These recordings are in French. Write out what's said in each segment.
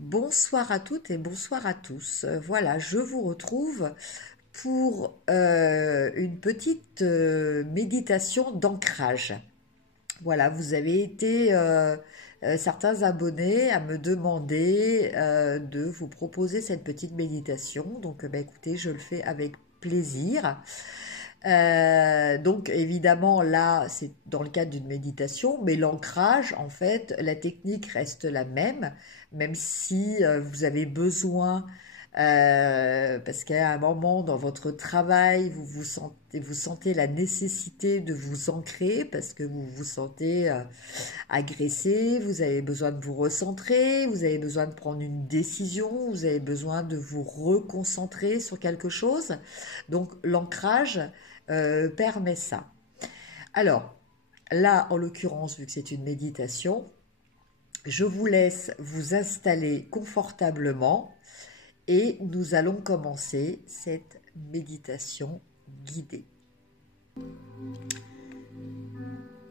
Bonsoir à toutes et bonsoir à tous. Voilà, je vous retrouve pour une petite méditation d'ancrage. Voilà, vous avez été certains abonnés à me demander de vous proposer cette petite méditation. Donc, bah, écoutez, je le fais avec plaisir. Donc évidemment là c'est dans le cadre d'une méditation, mais l'ancrage en fait la technique reste la même, même si vous avez besoin parce qu'à un moment dans votre travail vous sentez la nécessité de vous ancrer parce que vous vous sentez agressé, vous avez besoin de vous recentrer, vous avez besoin de prendre une décision, vous avez besoin de vous reconcentrer sur quelque chose. Donc l'ancrage permet ça. Alors, là, en l'occurrence, vu que c'est une méditation, je vous laisse vous installer confortablement et nous allons commencer cette méditation guidée.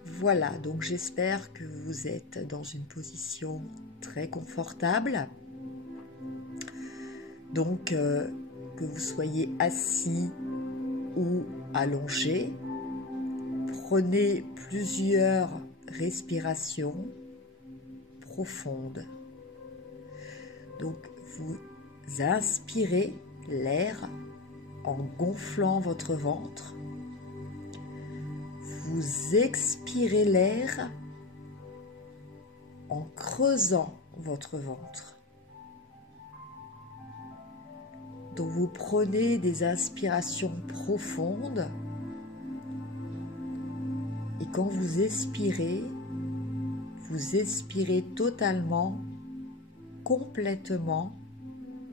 Voilà, donc j'espère que vous êtes dans une position très confortable. Donc, que vous soyez assis ou allongé. Prenez plusieurs respirations profondes. Donc, vous inspirez l'air en gonflant votre ventre. Vous expirez l'air en creusant votre ventre. Donc, vous prenez des inspirations profondes. Et quand vous expirez totalement, complètement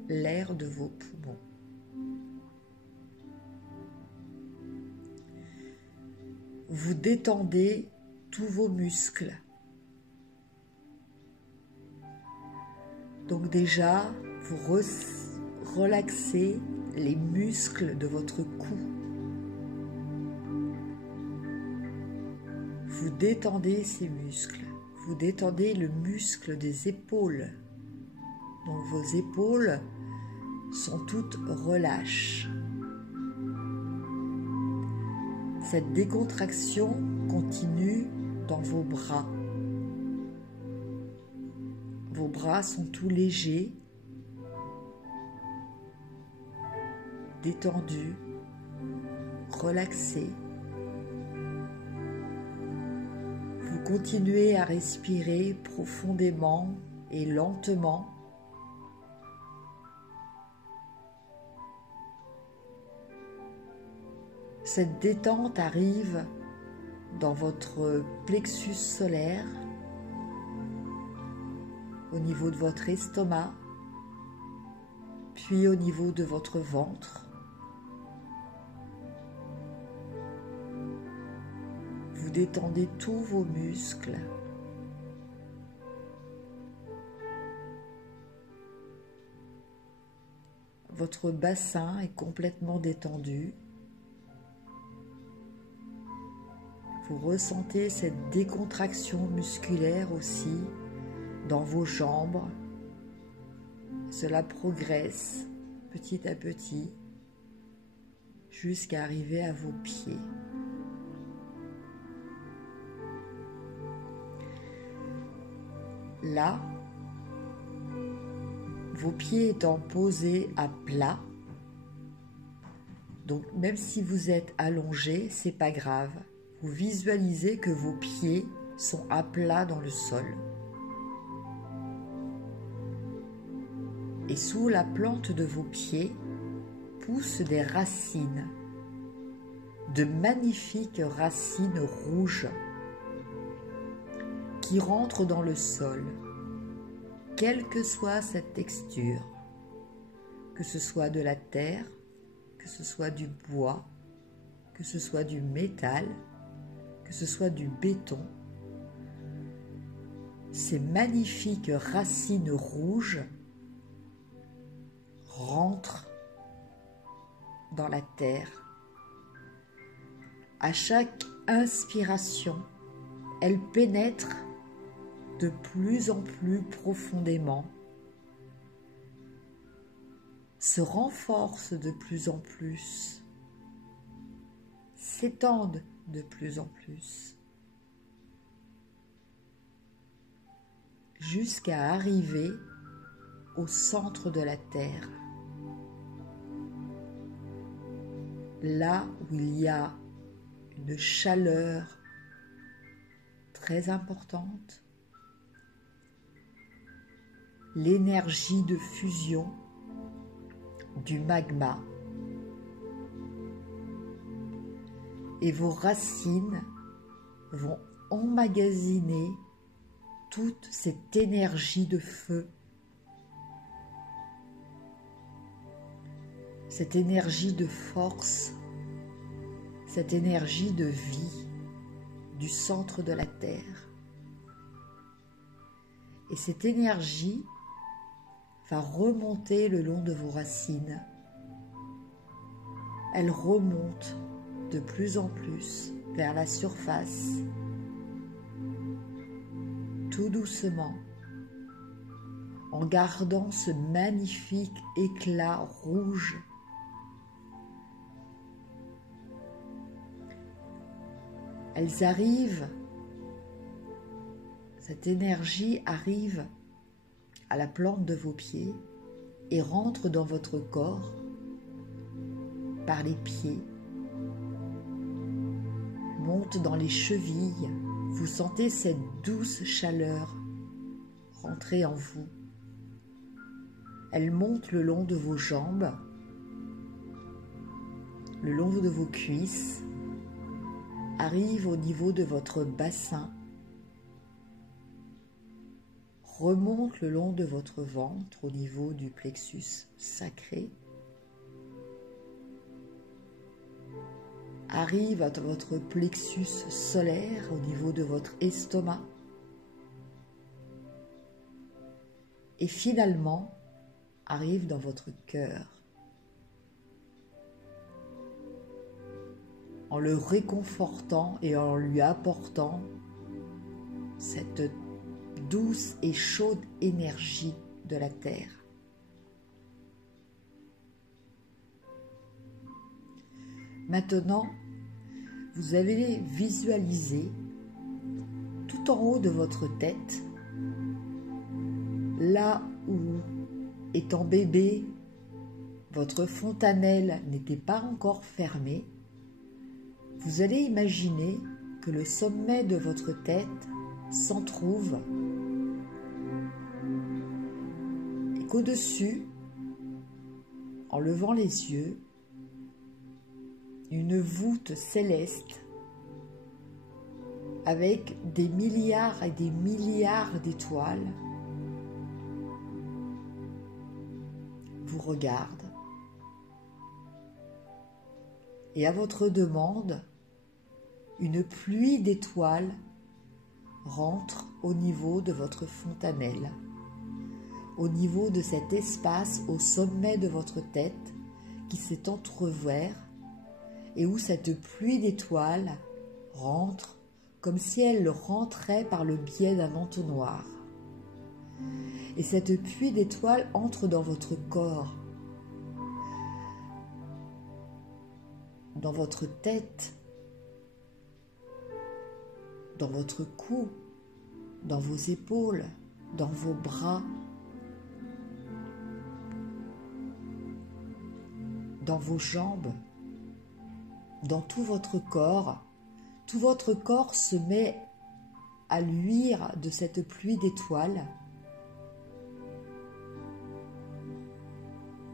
l'air de vos poumons. Vous détendez tous vos muscles. Donc déjà, vous relaxez les muscles de votre cou. Vous détendez ces muscles. Vous détendez le muscle des épaules. Donc vos épaules sont toutes relâches. Cette décontraction continue dans vos bras. Vos bras sont tout légers, détendus, relaxés. Vous continuez à respirer profondément et lentement. Cette détente arrive dans votre plexus solaire, au niveau de votre estomac, puis au niveau de votre ventre. Vous détendez tous vos muscles. Votre bassin est complètement détendu. Vous ressentez cette décontraction musculaire aussi dans vos jambes. Cela progresse petit à petit jusqu'à arriver à vos pieds. Là, vos pieds étant posés à plat, donc même si vous êtes allongé, c'est pas grave. Vous visualisez que vos pieds sont à plat dans le sol. Et sous la plante de vos pieds poussent des racines, de magnifiques racines rouges qui rentrent dans le sol, quelle que soit cette texture, que ce soit de la terre, que ce soit du bois, que ce soit du métal, que ce soit du béton. Ces magnifiques racines rouges rentrent dans la terre. À chaque inspiration, « elles pénètrent de plus en plus profondément se renforcent de plus en plus, s'étendent de plus en plus, jusqu'à arriver au centre de la Terre, là où il y a une chaleur très importante, l'énergie de fusion du magma, et vos racines vont emmagasiner toute cette énergie de feu, cette énergie de force, cette énergie de vie du centre de la Terre. Et cette énergie va remonter le long de vos racines. Elle remonte de plus en plus vers la surface, tout doucement, en gardant ce magnifique éclat rouge. Elles arrivent, cette énergie arrive à la plante de vos pieds et rentre dans votre corps par les pieds, monte dans les chevilles. Vous sentez cette douce chaleur rentrer en vous. Elle monte le long de vos jambes, le long de vos cuisses, arrive au niveau de votre bassin, remonte le long de votre ventre au niveau du plexus sacré, arrive à votre plexus solaire au niveau de votre estomac et finalement arrive dans votre cœur en le réconfortant et en lui apportant cette douce et chaude énergie de la Terre. Maintenant, vous allez visualiser tout en haut de votre tête, là où, étant bébé, votre fontanelle n'était pas encore fermée, vous allez imaginer que le sommet de votre tête s'entr'ouvre et qu'au-dessus, en levant les yeux, une voûte céleste avec des milliards et des milliards d'étoiles vous regarde et à votre demande, une pluie d'étoiles rentre au niveau de votre fontanelle, au niveau de cet espace au sommet de votre tête qui s'est entrouvert et où cette pluie d'étoiles rentre comme si elle rentrait par le biais d'un entonnoir. Et cette pluie d'étoiles entre dans votre corps, dans votre tête, dans votre cou, dans vos épaules, dans vos bras, dans vos jambes, dans tout votre corps. Tout votre corps se met à luire de cette pluie d'étoiles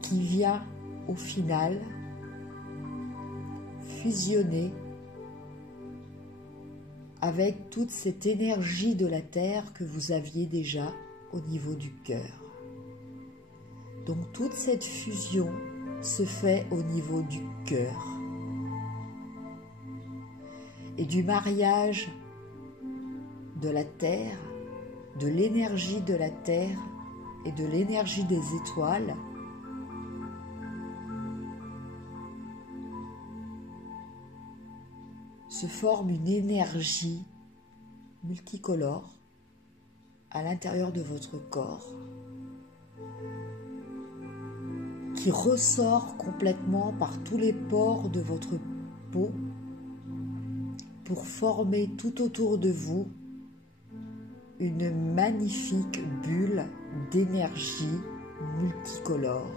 qui vient au final fusionner avec toute cette énergie de la Terre que vous aviez déjà au niveau du cœur. Donc toute cette fusion se fait au niveau du cœur. Et du mariage de la Terre, de l'énergie de la Terre et de l'énergie des étoiles, se forme une énergie multicolore à l'intérieur de votre corps qui ressort complètement par tous les pores de votre peau pour former tout autour de vous une magnifique bulle d'énergie multicolore.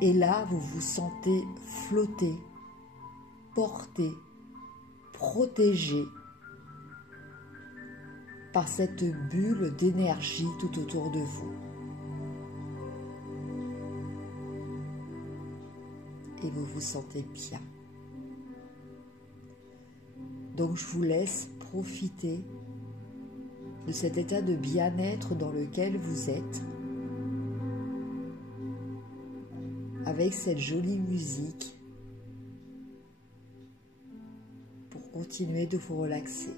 Et là, vous vous sentez flotter, porté, protégé par cette bulle d'énergie tout autour de vous. Et vous vous sentez bien. Donc je vous laisse profiter de cet état de bien-être dans lequel vous êtes, avec cette jolie musique, pour continuer de vous relaxer.